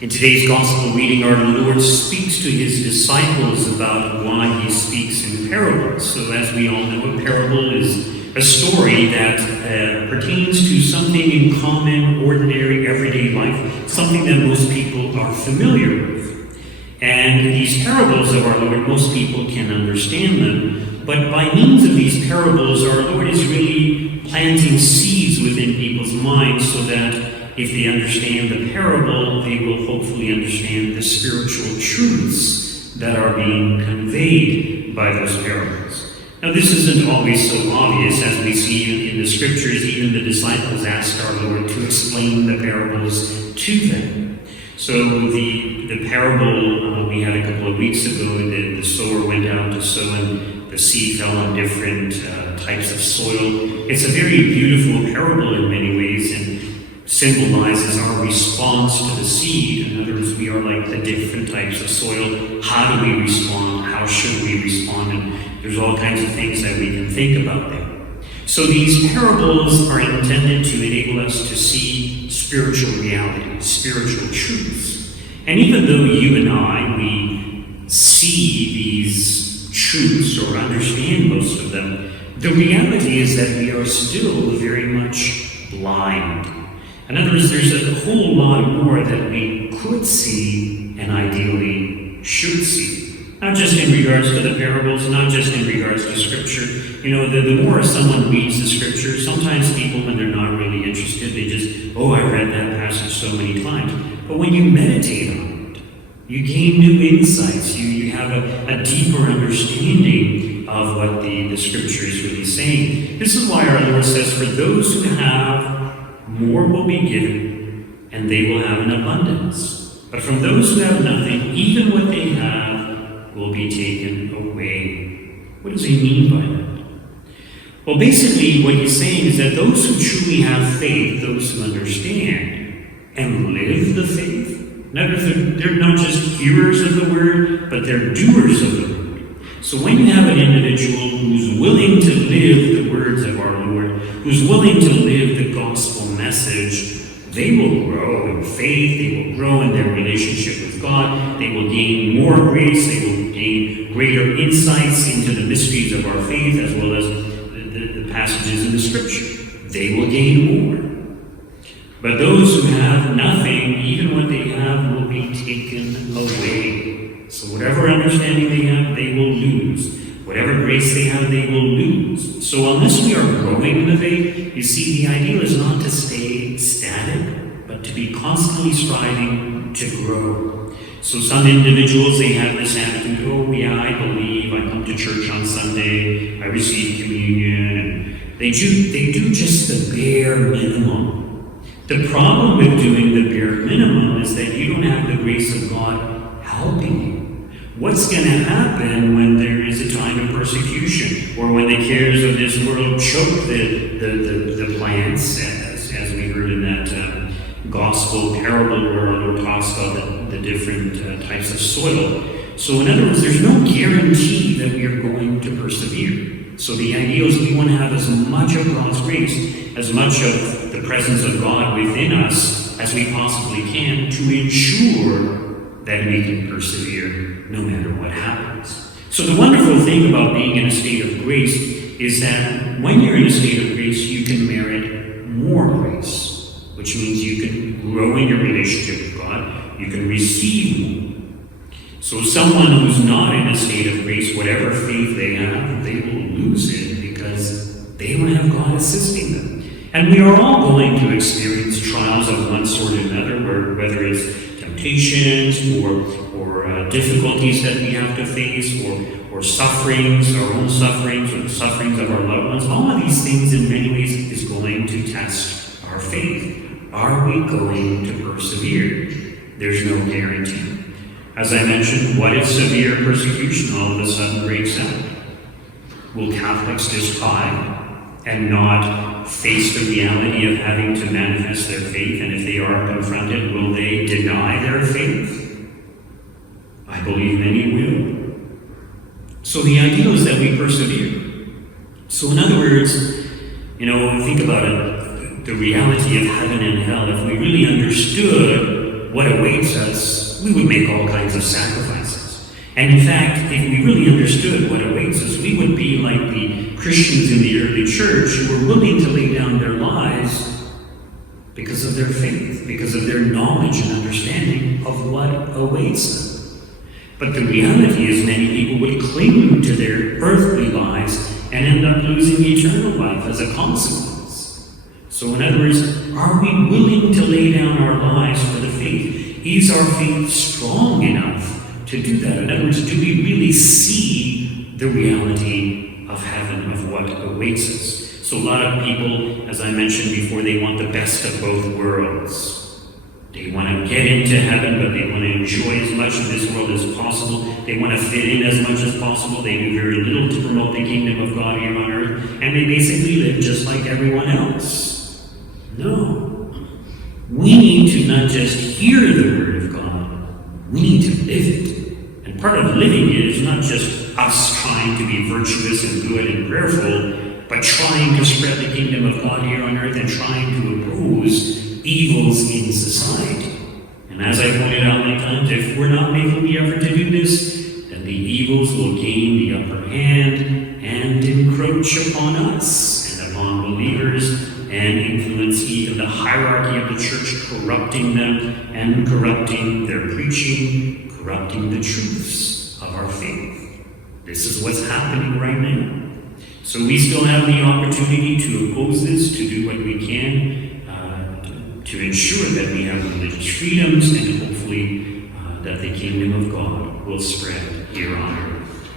In today's Gospel reading, our Lord speaks to his disciples about why he speaks in parables. So as we all know, a parable is a story that pertains to something in common, ordinary, everyday life, something that most people are familiar with. And these parables of our Lord, most people can understand them, but by means of these parables, our Lord is really planting seeds within people's minds so that if they understand the parable, they will hopefully understand the spiritual truths that are being conveyed by those parables. Now, this isn't always so obvious, as we see in the scriptures. Even the disciples asked our Lord to explain the parables to them. So the parable we had a couple of weeks ago, the sower went out to sow, and the seed fell on different types of soil. It's a very beautiful parable in many ways, and symbolizes our response to the seed. In other words, we are like the different types of soil. How do we respond? How should we respond? And there's all kinds of things that we can think about there. So these parables are intended to enable us to see spiritual reality, spiritual truths. And even though you and I, we see these truths or understand most of them, the reality is that we are still very much blind. In other words, there's a whole lot more that we could see and ideally should see. Not just in regards to the parables, not just in regards to Scripture. You know, the more someone reads the Scripture, sometimes people, when they're not really interested, they just, I read that passage so many times. But when you meditate on it, you gain new insights. You have a deeper understanding of what the Scripture is really saying. This is why our Lord says, for those who have, more will be given, and they will have an abundance. But from those who have nothing, even what they have will be taken away. What does he mean by that? Well, basically, what he's saying is that those who truly have faith, those who understand and live the faith, they're not just hearers of the word, but they're doers of the word. So when you have an individual who's willing to live the words of our Lord, who's willing to live the gospel message, they will grow in faith, they will grow in their relationship with God, they will gain more grace, they will gain greater insights into the mysteries of our faith, as well as the passages in the Scripture. They will gain more. But those who have nothing, even what they have, will be taken away. So whatever understanding they have, they will lose. Whatever grace they have, they will lose. So unless we are growing in the faith, you see, the ideal is not to stay static, but to be constantly striving to grow. So some individuals, they have this attitude, I believe, I come to church on Sunday, I receive communion, and they do just the bare minimum. The problem with doing the bare minimum is that you don't have the grace of God helping you. What's going to happen when there is a time of persecution, or when the cares of this world choke the plants, as we heard in that gospel parable where our Lord talks about the different types of soil. So in other words, there's no guarantee that we are going to persevere. So the ideal is we want to have as much of God's grace, as much of the presence of God within us as we possibly can, to ensure that we can persevere no matter what happens. So the wonderful thing about being in a state of grace is that when you're in a state of grace, you can merit more grace, which means you can grow in your relationship with God, you can receive more. So someone who's not in a state of grace, whatever faith they have, they will lose it because they don't have God assisting them. And we are all going to experience trials of one sort or another, whether it's temptations or difficulties that we have to face, or sufferings, our own sufferings, or the sufferings of our loved ones. All of these things in many ways is going to test our faith. Are we going to persevere? There's no guarantee. As I mentioned, what if severe persecution all of a sudden breaks out? Will Catholics just hide and not face the reality of having to manifest their faith? And if they are confronted, will they deny their faith? I believe many will. So the ideal is that we persevere. So in other words, think about it, the reality of heaven and hell. If we really understood what awaits us, we would make all kinds of sacrifices. And in fact, if we really understood what awaits us, we would be like the Christians in the early church who were willing to lay down their lives because of their faith, because of their knowledge and understanding of what awaits them. But the reality is many people would cling to their earthly lives and end up losing eternal life as a consequence. So in other words, are we willing to lay down our lives for the faith? Is our faith strong enough to do that? In other words, do we really see the reality of heaven, of what awaits us? So a lot of people, as I mentioned before, they want the best of both worlds. They want to get into heaven, but they want to enjoy as much of this world as possible. They want to fit in as much as possible. They do very little to promote the kingdom of God here on earth, and they basically live just like everyone else. No. We need to not just hear the word of God, we need to live it. And part of living it is not just us trying to be virtuous and good and prayerful, but trying to spread the kingdom of God here on earth and trying to oppose evils in society. And as I pointed out many times, if we're not making the effort to do this, then the evils will gain the upper hand and encroach upon us and upon believers and influence even the hierarchy of the church, corrupting them and corrupting their preaching, corrupting the truths of our faith. This is what's happening right now. So we still have the opportunity to oppose this, to do what we can to ensure that we have religious freedoms and hopefully that the kingdom of God will spread here on earth.